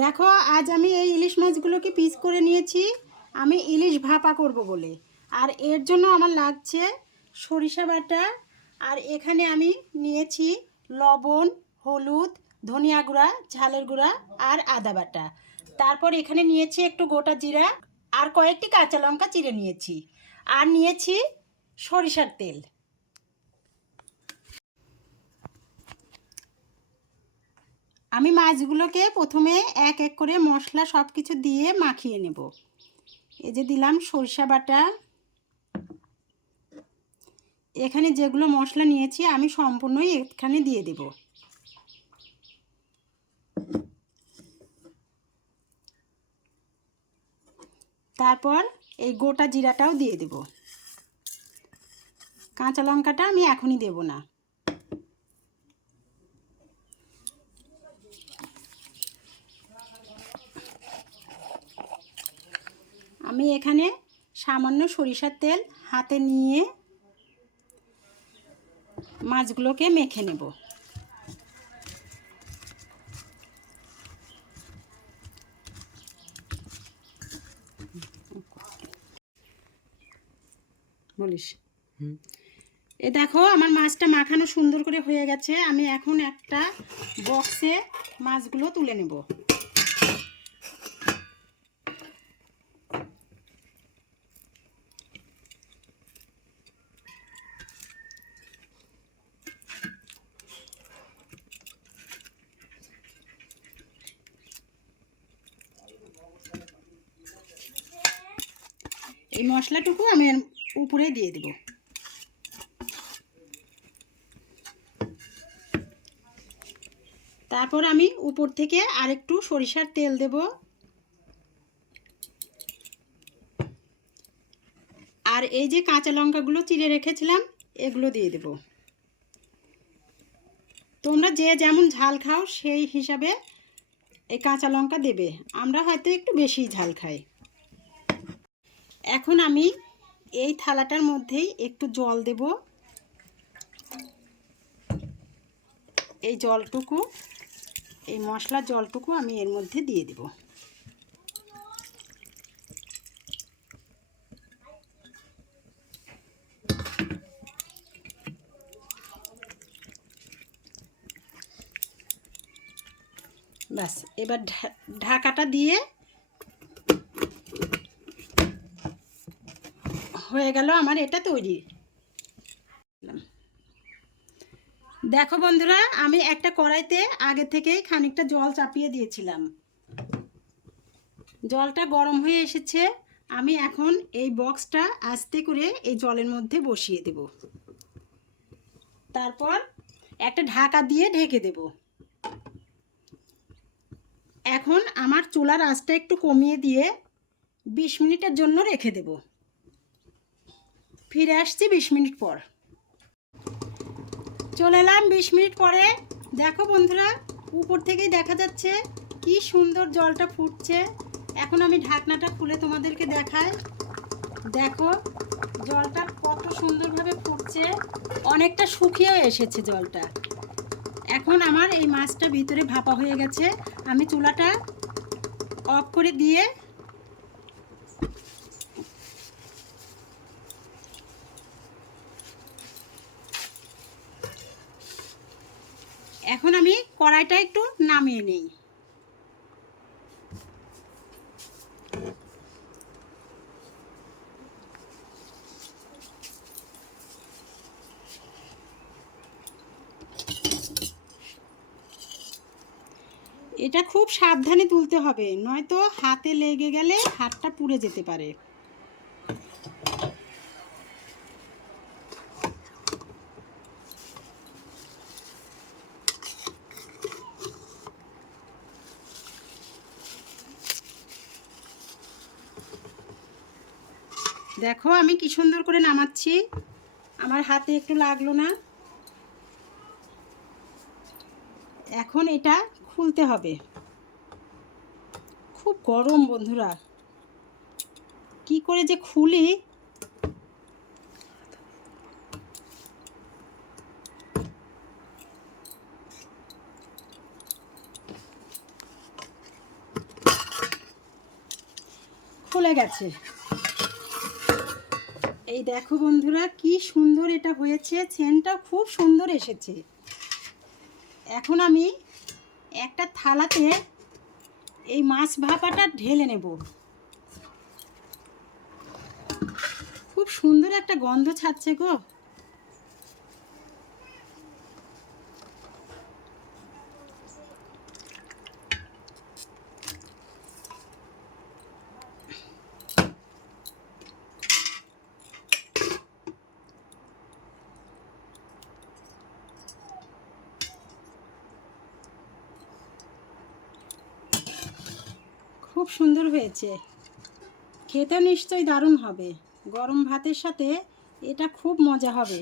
দেখো, আজ আমি এই ইলিশ মাছগুলোকে পিস করে নিয়েছি। আমি ইলিশ ভাপা করব বলে। আর এর জন্য আমার লাগছে সরিষা বাটা। আর এখানে আমি নিয়েছি লবণ, হলুদ, ধনিয়া গুঁড়া, ঝালের গুঁড়া আর আদা বাটা। তারপর এখানে নিয়েছি একটু গোটা জিরা আর কয়েকটি কাঁচা লঙ্কা চিড়ে নিয়েছি। আর নিয়েছি সরিষার তেল। আমি মাছগুলোকে প্রথমে এক এক করে মশলা সব কিছু দিয়ে মাখিয়ে নেব। এই যে দিলাম সরিষা বাটা। এখানে যেগুলো মশলা নিয়েছি আমি সম্পূর্ণই এখানে দিয়ে দেব। তারপর এই গোটা জিরাটাও দিয়ে দেব। কাঁচা লঙ্কাটা আমি এখনই দেব না। আমি এখানে সামান্য সরিষার তেল হাতে নিয়ে মাছগুলোকে মেখে নেব। বলিস এ দেখো, আমার মাছটা মাখানো সুন্দর করে হয়ে গেছে। আমি এখন একটা বক্সে মাছগুলো তুলে নেব। এই মশলাটুকু আমি উপরে দিয়ে দেব। তারপর আমি উপর থেকে আরেকটু সরিষার তেল দেব। আর এই যে কাঁচা লঙ্কাগুলো চিড়ে রেখেছিলাম এগুলো দিয়ে দেব। তোমরা যে যেমন ঝাল খাও সেই হিসাবে এই কাঁচা লঙ্কা দেবে। আমরা হয়তো একটু বেশি ঝাল খাই। এখন আমি এই থালাটার মধ্যেই একটু জল দেব। এই জলটুকু, এই মশলার জলটুকু আমি এর মধ্যে দিয়ে দেব। ব্যাস, এবার ঢাকাটা দিয়ে হয়ে গেল আমার এটা তৈরি। দেখো বন্ধুরা, আমি একটা কড়াইতে আগে থেকেই খানিকটা জল চাপিয়ে দিয়েছিলাম। জলটা গরম হয়ে এসেছে। আমি এখন এই বক্সটা আস্তে করে এই জলের মধ্যে বসিয়ে দেব। তারপর একটা ঢাকা দিয়ে ঢেকে দেব। এখন আমার চুলার আঁচটা একটু কমিয়ে দিয়ে 20 মিনিটের জন্য রেখে দেব। ফিরে আসছি 20 মিনিট পর। চলে এলাম 20 মিনিট পরে। দেখো বন্ধুরা, উপর থেকেই দেখা যাচ্ছে কি সুন্দর জলটা ফুটছে। এখন আমি ঢাকনাটা খুলে তোমাদেরকে দেখাই। দেখো জলটা কত সুন্দরভাবে ফুটছে, অনেকটা শুকিয়েও এসেছে জলটা। এখন আমার এই মাছটা ভিতরে ভাপা হয়ে গেছে। আমি চুলাটা অফ করে দিয়ে এখন আমি কড়াইটা একটু নামিয়ে নিই। এটা খুব সাবধানে তুলতে হবে, নয়তো হাতে লেগে গেলে হাতটা পুড়ে যেতে পারে। দেখো আমি কি সুন্দর করে নামাচ্ছি, আমার হাতে একটু লাগলো না। এখন এটা খুলতে হবে। খুব গরম বন্ধুরা, কি করে যে খুলি। ফুলে গেছে। এই দেখো বন্ধুরা কি সুন্দর এটা হয়েছে, সেন্টটা খুব সুন্দর এসেছে। এখন আমি একটা থালাতে এই মাছ ভাপাটা ঢেলে নেব। খুব সুন্দর একটা গন্ধ ছাড়ছে গো। খুব সুন্দর হয়েছে, খেতে নিশ্চয়ই দারুণ হবে। গরম ভাতের সাথে এটা খুব মজা হবে।